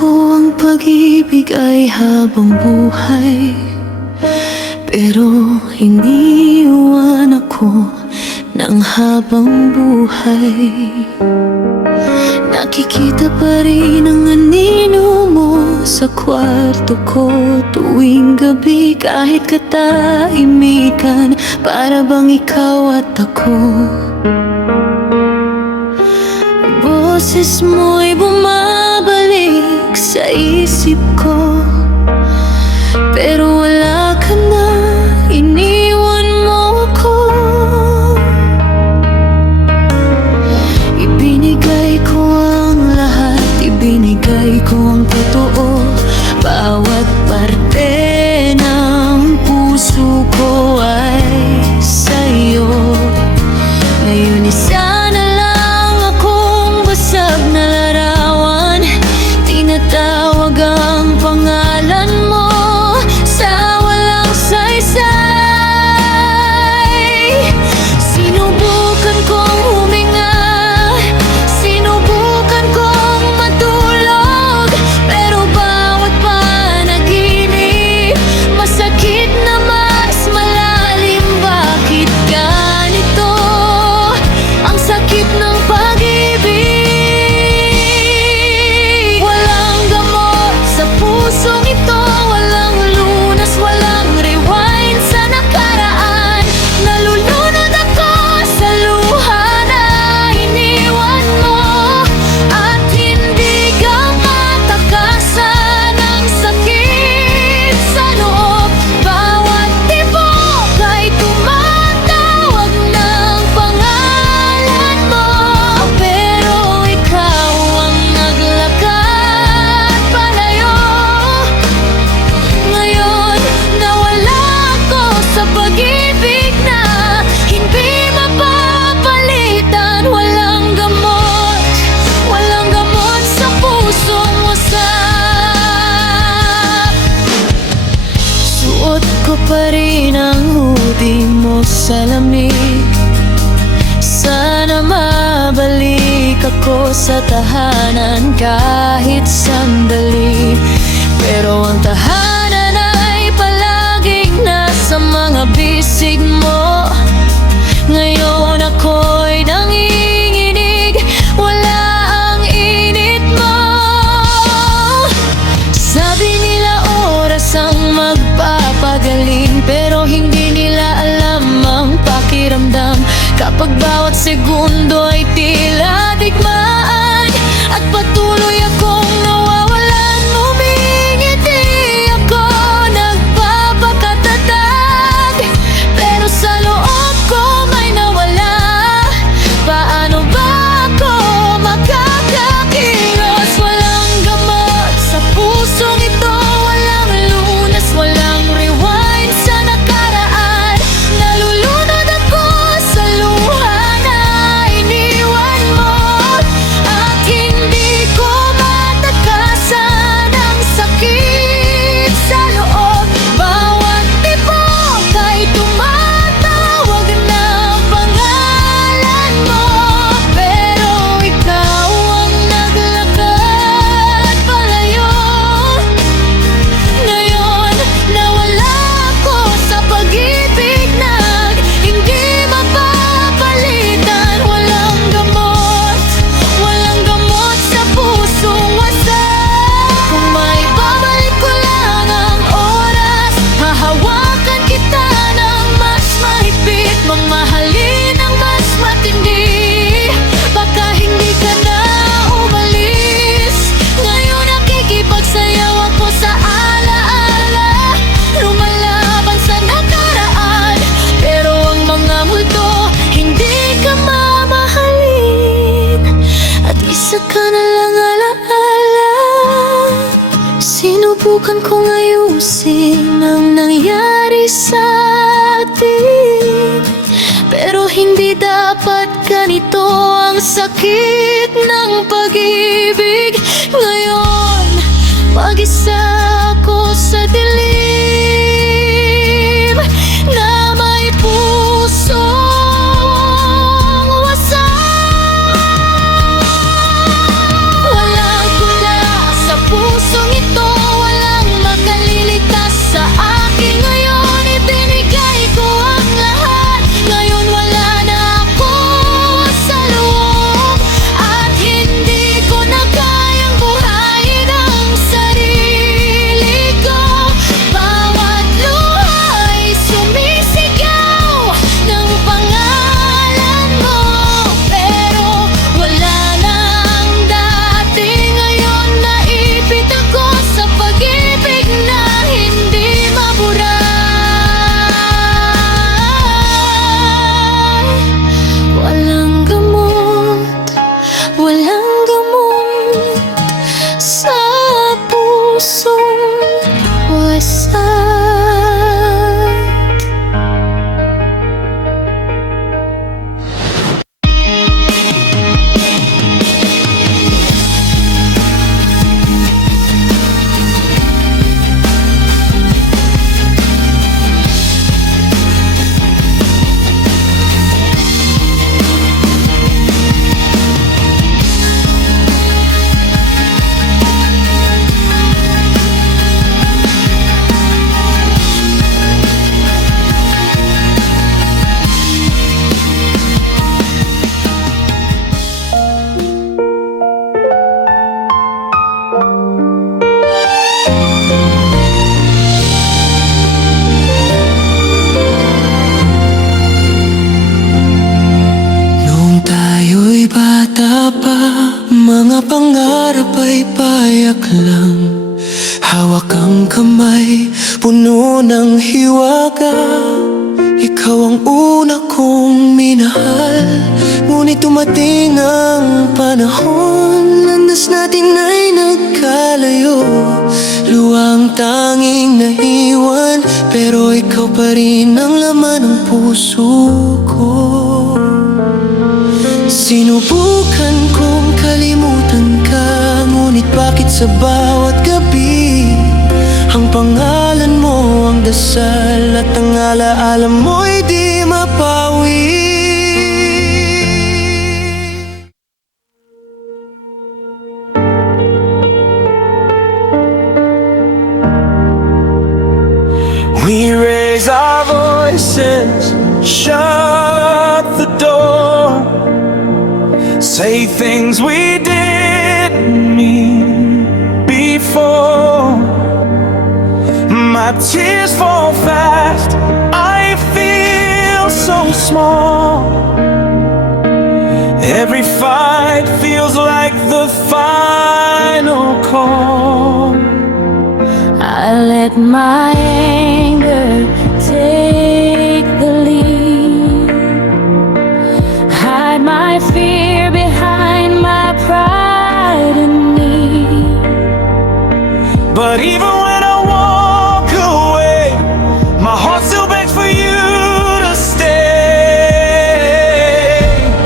ko ang pag-ibig ay habang buhay, pero iniwan ako ng habang buhay. Nakikita pa rin ang anino mo sa kwarto ko tuwing gabi, kahit katahimikan, para bang ikaw at ako. Boses mo'y bumabalik sa isip ko, pero wala ka na, iniwan mo ako. Ibinigay ko ang lahat, ibinigay ko ang totoo, bawat parte ng puso ko ay sa'yo. Ngayon isa na lang akong basag na larawan, tinatawag ang pangalan mo sa walang saysay. Sinubukan kong huminga, sinubukan kong matulog, pero bawat panaginip masakit na mas malalim. Bakit ganito ang sakit ng pag-ibig? Walang gamot sa pusong ito, walang lunas, walang rewind sa nakaraan. Nalulunod ako sa luha na iniwan mo, at hindi ka matakasan ng sakit sa loob. Bawat tibok ay tumatawag ng pangalan mo, pero ikaw ang naglakad palayo. Ngayon nawala ako sa pag-ibig na hindi mapapalitan. Walang gamot sa pusong wasak. Suot ko pa rin ang hoodie mo sa lamig, sana mabalik ako sa tahanan kahit sandali. Pero ang tahanan ay palaging nasa mga bisig mo. Ngayon ako'y nanginginig, wala ang init mo. Sabi nila oras ang magpapagaling, pero hindi nila alam ang pakiramdam kapag bawat segundo ay tila digmaan, at patuloy akong nawawalan. Humingiti ako, nagpapakatatag, pero sa loob ko may nawala. Paano ba ako makakakilos? Walang gamot sa pusong ito, walang lunas, walang rewind sa nakaraan. Nalulunod ako sa luha na iniwan mo, at hindi ko matakasan ang sakit sa loob. Bawat tibok ay tumatawag ng pangalan mo, pero ikaw ang naglakad palayo. Ngayon nawala ako sa pag-ibig na hindi mapapalitan. Walang gamot sa pusong wasak. Kung may babalik ko lang ang oras, hahawakan kita ng mas mahigpit, mamahalin ng mas matindi. Baka hindi ka na umalis, ngayon nakikipagsayaw ako sa alaala, lumalaban sa nakaraan, pero ang mga multo hindi ka mamahalin, at isa ka na lang alaala. Sinubukan kong ayusin ang nangyari sa atin, pero hindi dapat ganito ang sakit ng pag-ibig. Ngayon mag-isa ako sa dilim na may pusong wasak. Walang tula sa puso pusong wasak. Bata pa, mga pangarap ay payak lang. Hawak ang kamay, puno ng hiwaga. Ikaw ang una kong minahal, ngunit dumating ang panahon. Landas natin ay nagkalayo, luwang tanging naiwan, pero ikaw pa rin ang laman ng puso ko. Sinubukan kong kalimutan ka, ngunit bakit sa bawat gabi ang pangalan mo ang dasal at ang alaala mo'y di mapawi. We raise our voices, shut the door, say things we didn't mean before. My tears fall fast, I feel so small. Every fight feels like the final call. I let my anger take the lead, hide my fear behind my pride and need. But even when I walk away, my heart still begs for you to stay.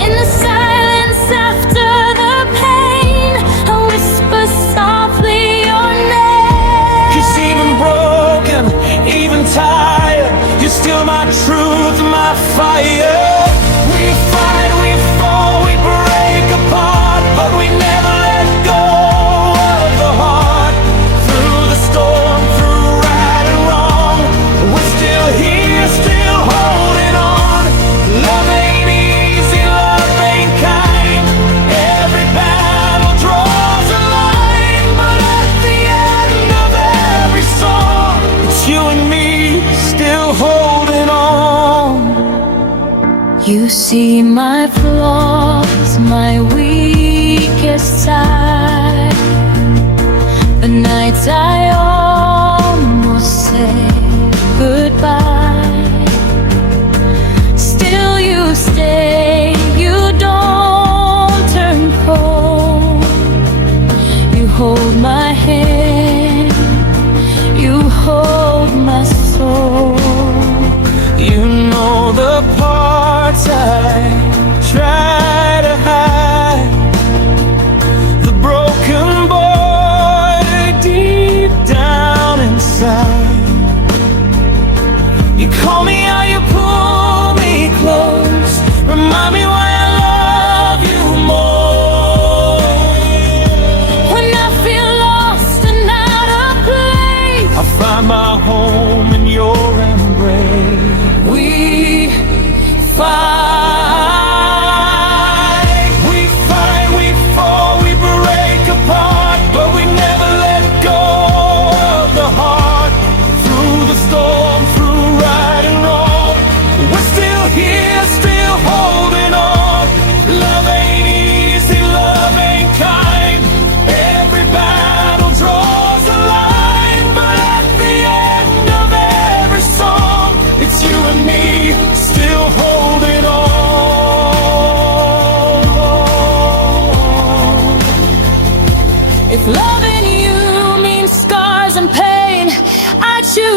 In the silence after the pain, I whisper softly your name. 'Cause even broken, even tired, you're still my truth, my fire. We fight, we fall, we break apart, but we never let go of the heart. Through the storm, through right and wrong, we're still here, still holding on. Love ain't easy, love ain't kind. Every battle draws a line, but at the end of every song, it's you and me still holding on. You see my flaws, my weakest side, the nights I almost say goodbye. Still you stay, you don't turn cold. You hold my hand, you hold my soul. You know the parts I try to hide, the broken boy deep down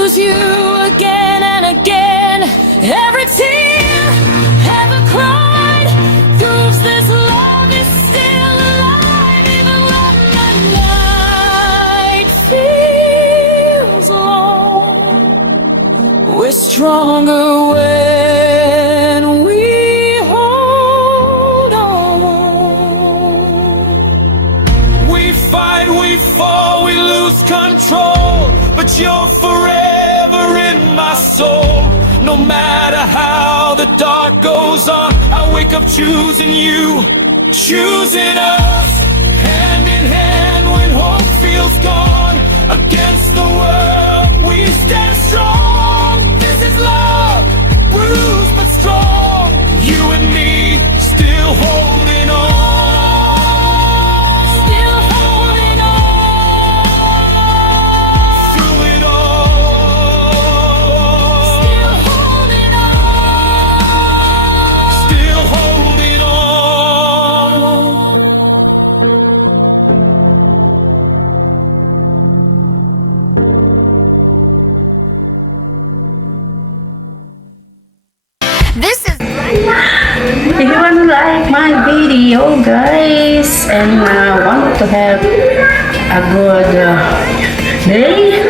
choose you again and again. Every tear ever cried proves this love is still alive. Even when the night feels long, we're stronger when we hold on. We fight, we fall, we lose control, but you're forever in my soul. No matter how the dark goes on, I wake up choosing you, choosing us. Hand in hand when hope feels gone. Against the world, we stand strong. This is love, bruised but strong. You and me, still holding on. Still holding on. Through it all. Still holding on. Still holding on. This is If you want to like my video, guys, and want to have a good day,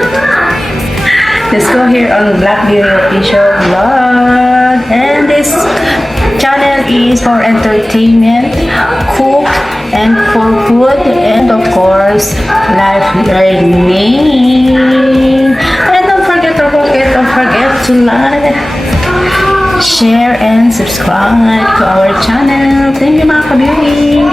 just go here on Black Beauty Official Vlog. And this channel is for entertainment, cook, and for food, and of course, life learning. And don't forget to like, share, and subscribe to our channel. Thank you, mga ka-beauty.